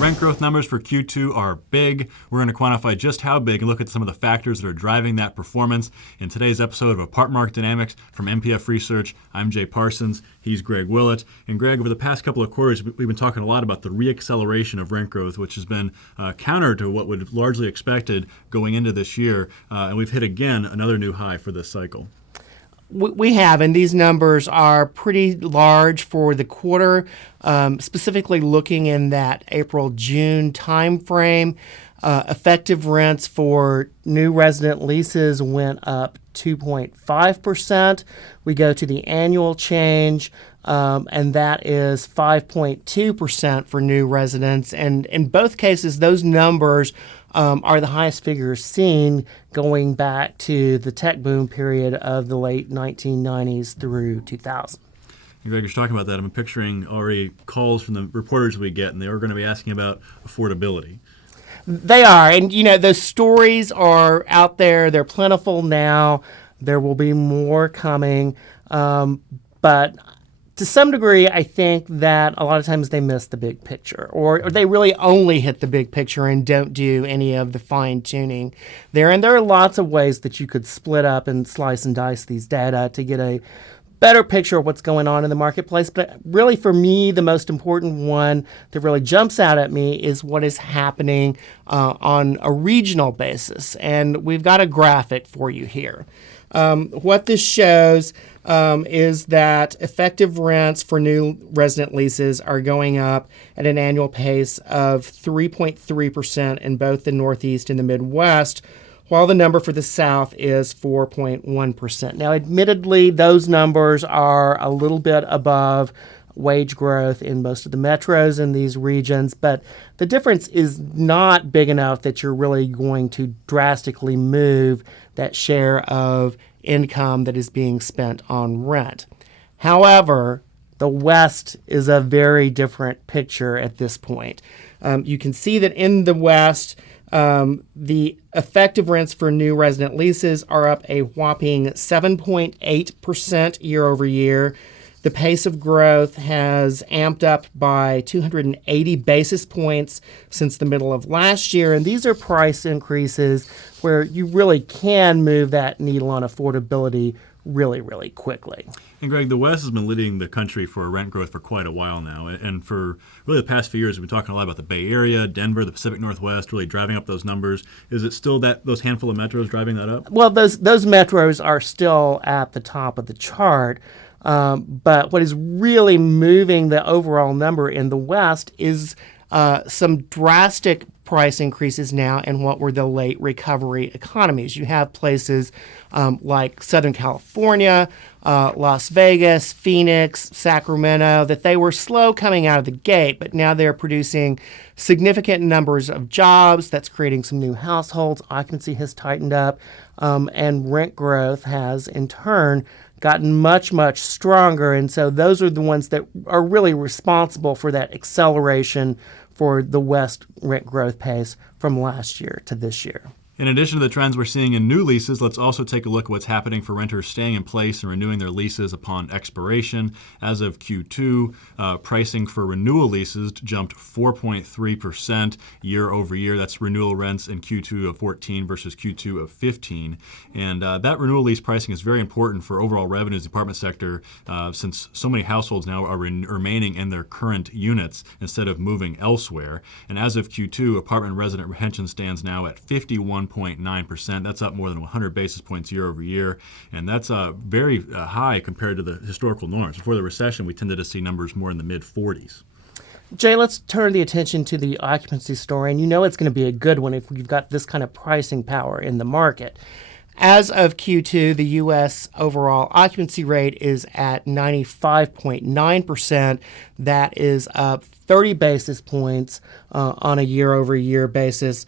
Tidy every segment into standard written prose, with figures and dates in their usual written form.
rent growth numbers for Q2 are big. We're going to quantify just how big and look at some of the factors that are driving that performance. In today's episode of Apartment Market Dynamics from MPF Research, I'm Jay Parsons. He's Greg Willett. And Greg, over the past couple of quarters, we've been talking a lot about the reacceleration of rent growth, which has been counter to what would have largely expected going into this year. And we've hit again another new high for this cycle. We have, and these numbers are pretty large for the quarter, specifically looking in that April-June timeframe. Effective rents for new resident leases went up 2.5%. We go to the annual change, and that is 5.2% for new residents. And in both cases, those numbers are the highest figures seen going back to the tech boom period of the late 1990s through 2000. Greg, you're talking about that. I'm picturing already calls from the reporters we get, and they are going to be asking about affordability. They are, and those stories are out there. They're plentiful now. There will be more coming, but to some degree, I think that a lot of times they miss the big picture, or they really only hit the big picture and don't do any of the fine-tuning there. And there are lots of ways that you could split up and slice and dice these data to get a better picture of what's going on in the marketplace. But really, for me, the most important one that really jumps out at me is what is happening on a regional basis. And we've got a graphic for you here. What this shows is that effective rents for new resident leases are going up at an annual pace of 3.3% in both the Northeast and the Midwest, while the number for the South is 4.1%. Now, admittedly, those numbers are a little bit above wage growth in most of the metros in these regions, but the difference is not big enough that you're really going to drastically move that share of income that is being spent on rent. However, the West is a very different picture at this point. You can see that in the West, the effective rents for new resident leases are up a whopping 7.8% year over year. The pace of growth has amped up by 280 basis points since the middle of last year, and these are price increases where you really can move that needle on affordability really, really quickly. And Greg, the West has been leading the country for rent growth for quite a while now. And for really the past few years, we've been talking a lot about the Bay Area, Denver, the Pacific Northwest, really driving up those numbers. Is it still those handful of metros driving that up? Well, those metros are still at the top of the chart. But what is really moving the overall number in the West is some drastic price increases now in what were the late recovery economies. You have places like Southern California, Las Vegas, Phoenix, Sacramento, that they were slow coming out of the gate, but now they're producing significant numbers of jobs. That's creating some new households. Occupancy has tightened up, and rent growth has, in turn, gotten much, much stronger. And so those are the ones that are really responsible for that acceleration for the West rent growth pace from last year to this year. In addition to the trends we're seeing in new leases, let's also take a look at what's happening for renters staying in place and renewing their leases upon expiration. As of Q2, pricing for renewal leases jumped 4.3% year over year. That's renewal rents in Q2 of 14 versus Q2 of 15. And that renewal lease pricing is very important for overall revenues in the apartment sector since so many households now are remaining in their current units instead of moving elsewhere. And as of Q2, apartment resident retention stands now at 51.9%. That's up more than 100 basis points year over year, and that's very high compared to the historical norms. Before the recession, we tended to see numbers more in the mid-40s. Jay, let's turn the attention to the occupancy story, and it's going to be a good one if we've got this kind of pricing power in the market. As of Q2, the U.S. overall occupancy rate is at 95.9%. That is up 30 basis points on a year-over-year basis.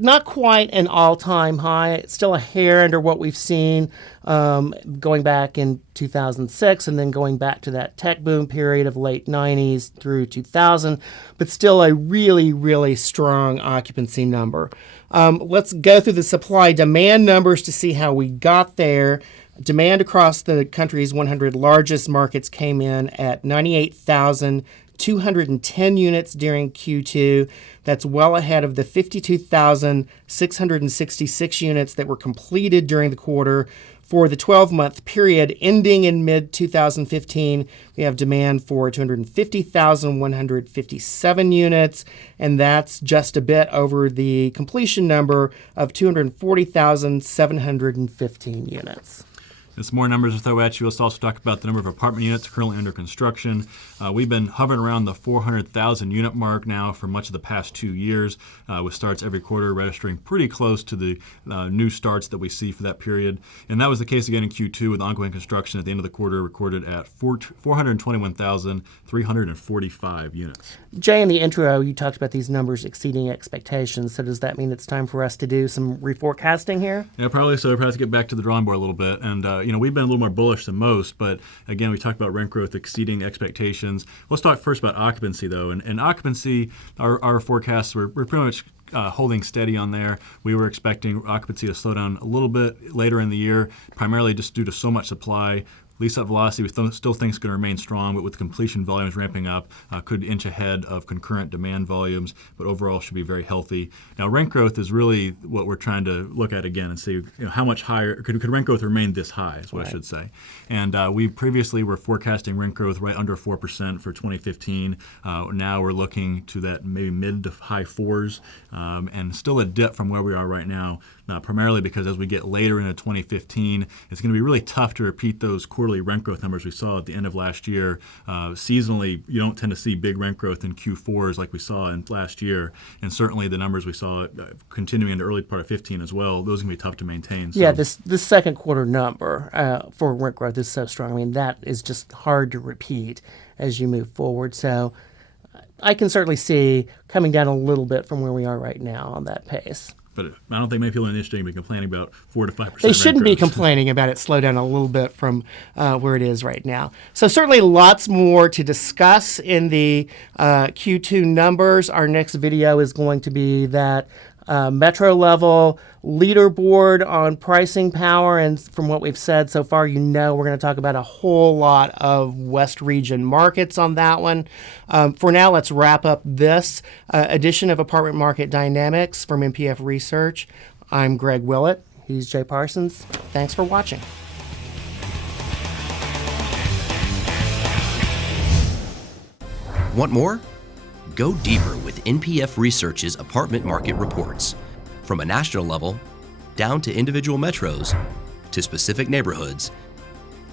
Not quite an all-time high. It's still a hair under what we've seen going back in 2006 and then going back to that tech boom period of late 90s through 2000, but still a really, really strong occupancy number. Let's go through the supply-demand numbers to see how we got there. Demand across the country's 100 largest markets came in at 98,000 210 units during Q2. That's well ahead of the 52,666 units that were completed during the quarter. For the 12-month period ending in mid-2015, we have demand for 250,157 units, and that's just a bit over the completion number of 240,715 units. And some more numbers to throw at you. Let's also talk about the number of apartment units currently under construction. We've been hovering around the 400,000 unit mark now for much of the past 2 years, with starts every quarter registering pretty close to the new starts that we see for that period. And that was the case again in Q2, with ongoing construction at the end of the quarter recorded at 421,345 units. Jay, in the intro, you talked about these numbers exceeding expectations. So does that mean it's time for us to do some reforecasting here? Yeah, probably so. Probably have to get back to the drawing board a little bit. And, we've been a little more bullish than most. But, again, we talked about rent growth exceeding expectations. Let's talk first about occupancy, though. And occupancy, our forecasts were pretty much holding steady on there. We were expecting occupancy to slow down a little bit later in the year, primarily just due to so much supply. Lease-up velocity we still think is going to remain strong, but with completion volumes ramping up, could inch ahead of concurrent demand volumes, but overall should be very healthy. Now, rent growth is really what we're trying to look at again and see how much higher, could rent growth remain this high, is what I should say. And we previously were forecasting rent growth right under 4% for 2015. Now we're looking to that maybe mid to high fours, and still a dip from where we are right now. Primarily because as we get later into 2015, it's going to be really tough to repeat those quarterly rent growth numbers we saw at the end of last year. Seasonally, you don't tend to see big rent growth in Q4s like we saw in last year, and certainly the numbers we saw continuing in the early part of 15 as well, those are going to be tough to maintain. So. Yeah, this second quarter number for rent growth is so strong. I mean, that is just hard to repeat as you move forward. So I can certainly see coming down a little bit from where we are right now on that pace. But I don't think many people in the industry will be complaining about 4 to 5%. They shouldn't be complaining about it slow down a little bit from where it is right now. So certainly lots more to discuss in the Q2 numbers. Our next video is going to be that metro level leaderboard on pricing power. And from what we've said so far, we're going to talk about a whole lot of West region markets on that one. For now, let's wrap up this edition of Apartment Market Dynamics from MPF Research. I'm Greg Willett. He's Jay Parsons. Thanks for watching. Want more? Go deeper with NPF Research's apartment market reports. From a national level, down to individual metros, to specific neighborhoods,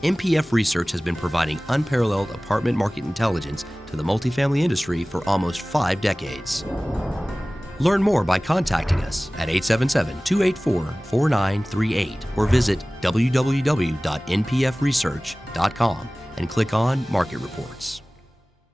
NPF Research has been providing unparalleled apartment market intelligence to the multifamily industry for almost 5 decades. Learn more by contacting us at 877-284-4938 or visit www.npfresearch.com and click on Market Reports.